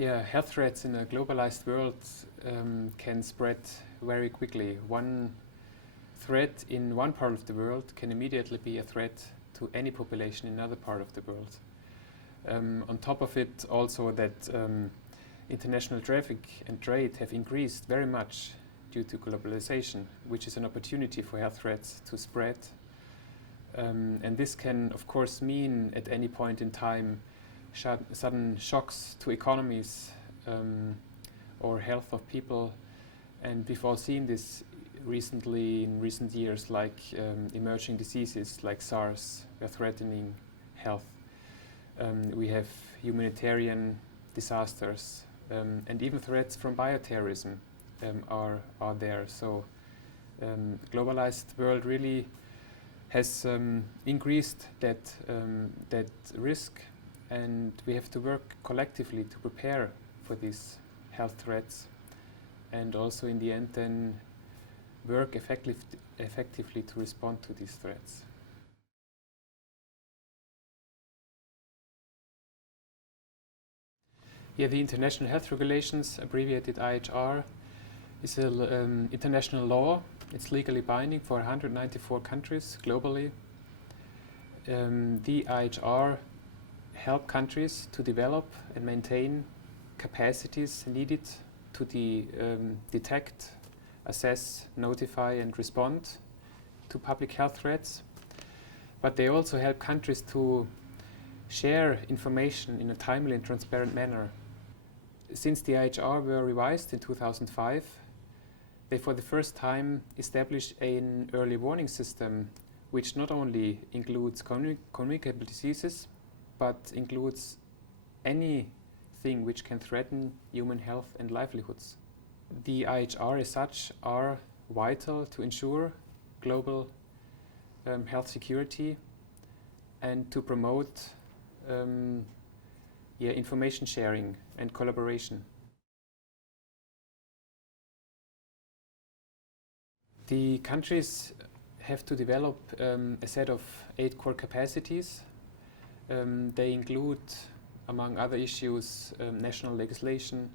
Yeah, health threats in a globalized world can spread very quickly. One threat in one part of the world can immediately be a threat to any population in another part of the world. On top of it, also that international traffic and trade have increased very much due to globalization, which is an opportunity for health threats to spread. And this can, of course, mean at any point in time sudden shocks to economies or health of people. And we've all seen this recently in recent years, like emerging diseases like SARS are threatening health. We have humanitarian disasters and even threats from bioterrorism are there. So globalized world really has increased that risk, and we have to work collectively to prepare for these health threats, and also in the end then work effectively to respond to these threats. Yeah, the International Health Regulations, abbreviated IHR, is an international law. It's legally binding for 194 countries globally. The IHR help countries to develop and maintain capacities needed to detect, assess, notify and respond to public health threats. But they also help countries to share information in a timely and transparent manner. Since the IHR were revised in 2005, they for the first time established an early warning system which not only includes communicable diseases but includes anything which can threaten human health and livelihoods. The IHR as such are vital to ensure global health security and to promote information sharing and collaboration. The countries have to develop a set of 8 core capacities. They include, among other issues, national legislation.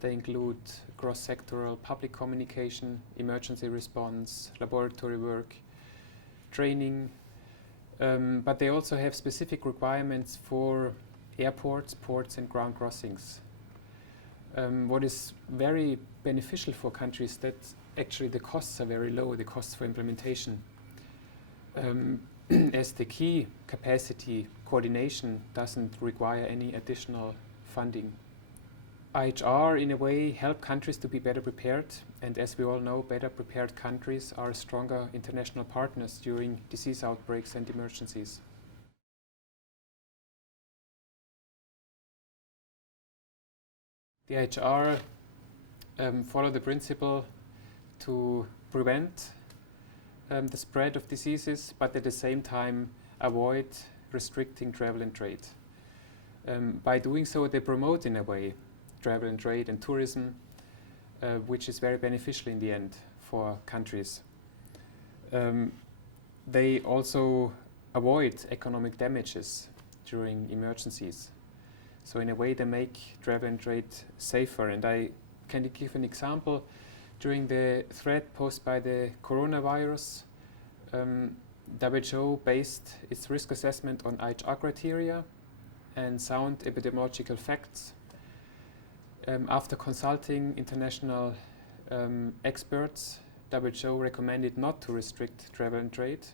They include cross-sectoral public communication, emergency response, laboratory work, training, but they also have specific requirements for airports, ports and ground crossings. What is very beneficial for countries that actually the costs are very low, the costs for implementation, as the key capacity coordination doesn't require any additional funding. IHR in a way help countries to be better prepared, and as we all know, better prepared countries are stronger international partners during disease outbreaks and emergencies. The IHR follow the principle to prevent the spread of diseases, but at the same time avoid restricting travel and trade. By doing so, they promote in a way travel and trade and tourism, which is very beneficial in the end for countries. They also avoid economic damages during emergencies. So in a way they make travel and trade safer. And I can give an example. During the threat posed by the coronavirus, WHO based its risk assessment on IHR criteria and sound epidemiological facts. After consulting international experts, WHO recommended not to restrict travel and trade.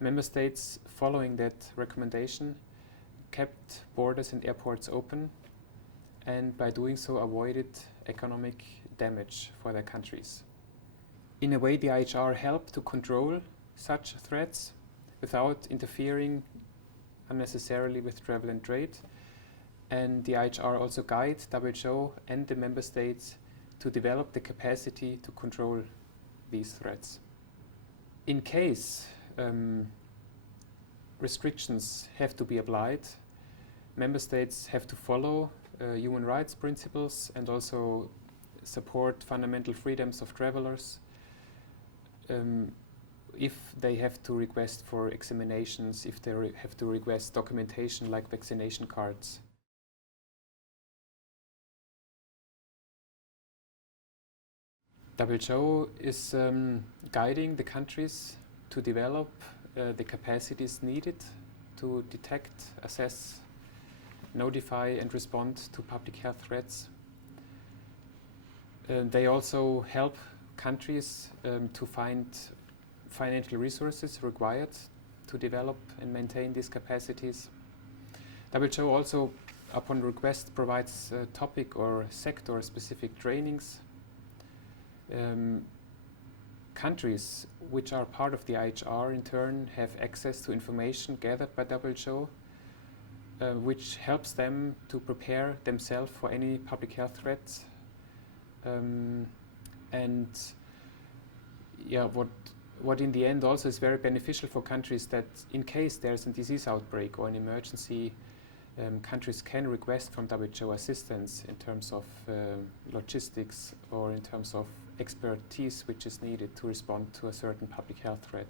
Member states, following that recommendation, kept borders and airports open, and by doing so avoided economic damage for their countries. In a way, the IHR helped to control such threats without interfering unnecessarily with travel and trade, and the IHR also guides WHO and the member states to develop the capacity to control these threats. In case restrictions have to be applied, member states have to follow human rights principles and also support fundamental freedoms of travelers. If they have to request for examinations, if they have to request documentation like vaccination cards. WHO is guiding the countries to develop the capacities needed to detect, assess, notify and respond to public health threats. They also help countries to find financial resources required to develop and maintain these capacities. WHO also, upon request, provides topic or sector-specific trainings. Countries which are part of the IHR in turn have access to information gathered by WHO, which helps them to prepare themselves for any public health threats. And yeah, what in the end also is very beneficial for countries, that in case there's a disease outbreak or an emergency, countries can request from WHO assistance in terms of logistics or in terms of expertise which is needed to respond to a certain public health threat.